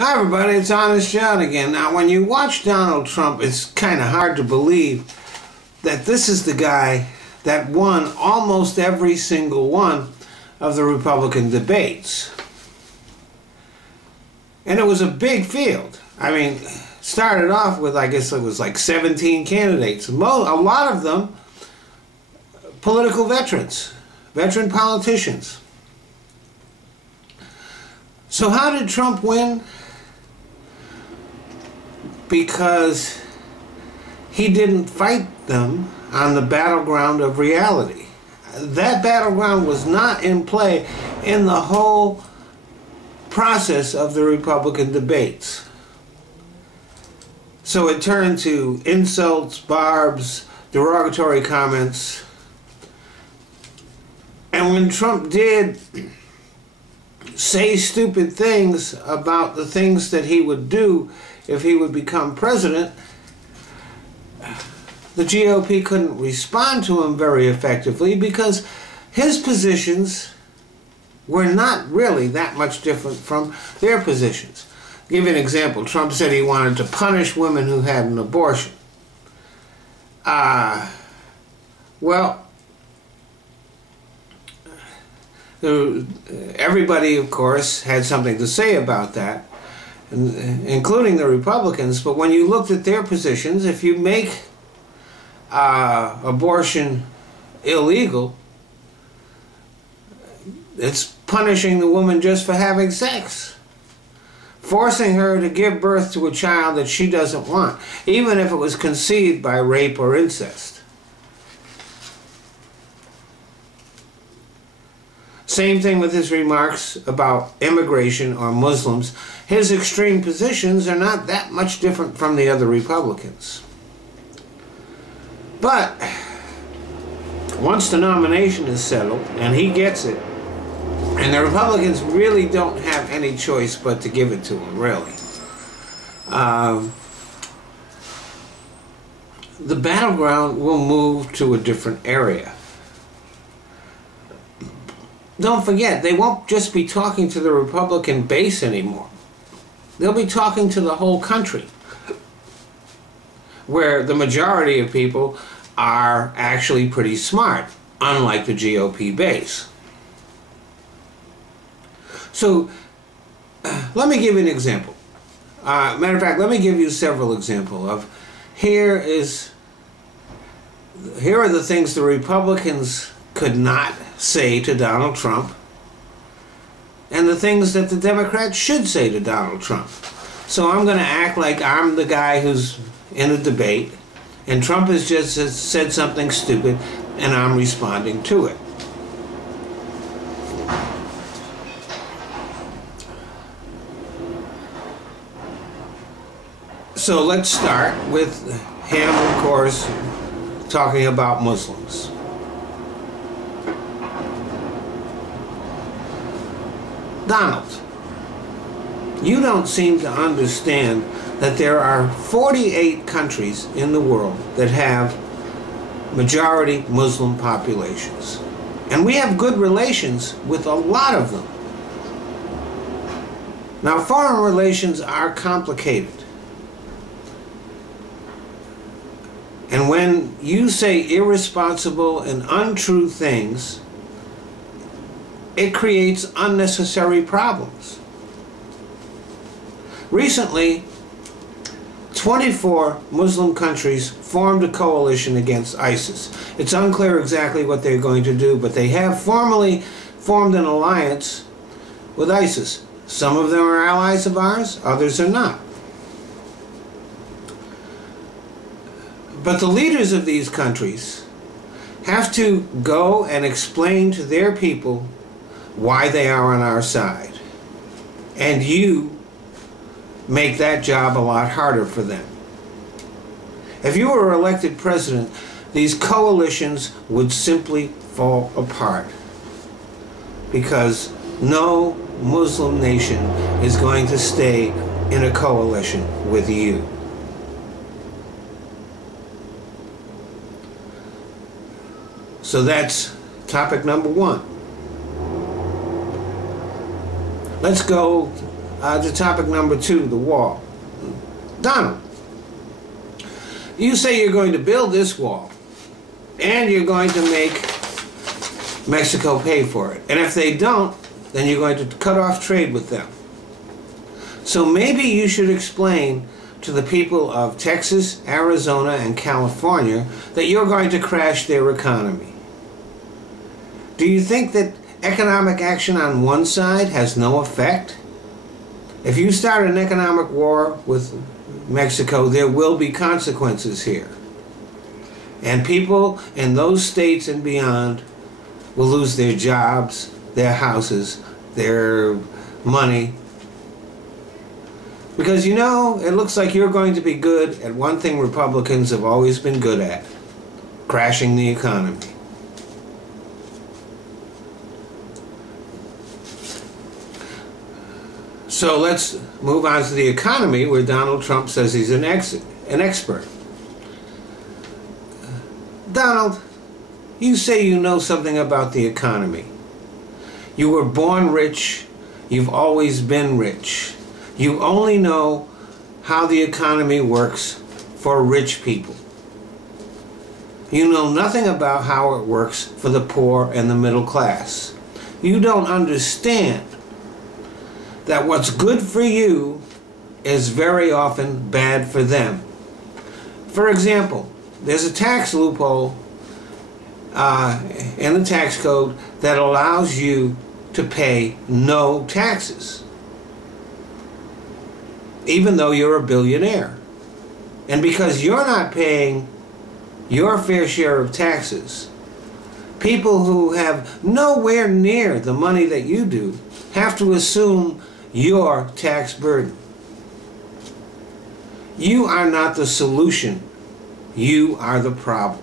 Hi everybody, it's Honest John again. Now when you watch Donald Trump, it's kind of hard to believe that this is the guy that won almost every single one of the Republican debates. And it was a big field. I mean, started off with, I guess it was like 17 candidates. A lot of them political veterans, veteran politicians. So how did Trump win? Because he didn't fight them on the battleground of reality. That battleground was not in play in the whole process of the Republican debates. So it turned to insults, barbs, derogatory comments. And when Trump did say stupid things about the things that he would do if he would become president, the GOP couldn't respond to him very effectively because his positions were not really that much different from their positions. I'll give you an example. Trump said he wanted to punish women who had an abortion. Well, everybody, of course, had something to say about that, including the Republicans, but when you looked at their positions, if you make abortion illegal, it's punishing the woman just for having sex, forcing her to give birth to a child that she doesn't want, even if it was conceived by rape or incest. Same thing with his remarks about immigration or Muslims. His extreme positions are not that much different from the other Republicans. But once the nomination is settled, and he gets it, and the Republicans really don't have any choice but to give it to him, really. The battleground will move to a different area. Don't forget, they won't just be talking to the Republican base anymore. They'll be talking to the whole country, where the majority of people are actually pretty smart, unlike the GOP base. So, let me give you an example. Matter of fact, let me give you several examples of here are the things the Republicans could not say to Donald Trump, and the things that the Democrats should say to Donald Trump. So I'm going to act like I'm the guy who's in a debate, and Trump has just said something stupid, and I'm responding to it. So let's start with him, of course, talking about Muslims. Donald, you don't seem to understand that there are 48 countries in the world that have majority Muslim populations. And we have good relations with a lot of them. Now, foreign relations are complicated. And when you say irresponsible and untrue things, it creates unnecessary problems. Recently, 24 Muslim countries formed a coalition against ISIS. It's unclear exactly what they're going to do, but they have formally formed an alliance with ISIS. Some of them are allies of ours, others are not. But the leaders of these countries have to go and explain to their people why they are on our side. And you make that job a lot harder for them. If you were elected president, these coalitions would simply fall apart, because no Muslim nation is going to stay in a coalition with you. So that's topic number one. Let's go to topic number 2, the wall. Donald, you say you're going to build this wall, and you're going to make Mexico pay for it. And if they don't, then you're going to cut off trade with them. So maybe you should explain to the people of Texas, Arizona, and California that you're going to crash their economy. Do you think that economic action on one side has no effect? If you start an economic war with Mexico, there will be consequences here. And people in those states and beyond will lose their jobs, their houses, their money. Because, you know, it looks like you're going to be good at one thing Republicans have always been good at: crashing the economy. So let's move on to the economy, where Donald Trump says he's an expert. Donald, you say you know something about the economy. You were born rich. You've always been rich. You only know how the economy works for rich people. You know nothing about how it works for the poor and the middle class. You don't understand that what's good for you is very often bad for them. For example, there's a tax loophole in the tax code that allows you to pay no taxes, even though you're a billionaire. And because you're not paying your fair share of taxes, people who have nowhere near the money that you do have to assume your tax burden. You are not the solution. You are the problem.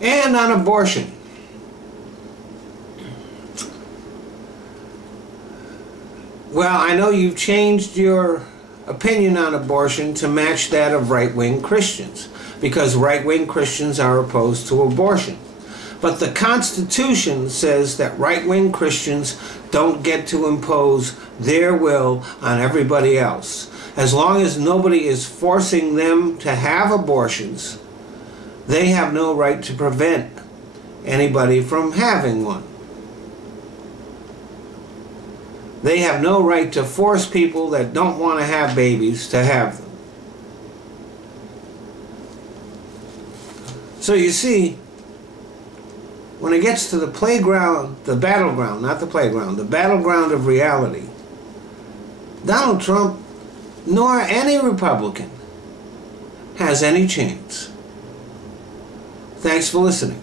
And on abortion. Well, I know you've changed your opinion on abortion to match that of right-wing Christians, because right-wing Christians are opposed to abortion. But the Constitution says that right-wing Christians don't get to impose their will on everybody else. As long as nobody is forcing them to have abortions, they have no right to prevent anybody from having one. They have no right to force people that don't want to have babies to have them. So you see, when it gets to the playground, the battleground, not the playground, the battleground of reality, Donald Trump nor any Republican has any chance. Thanks for listening.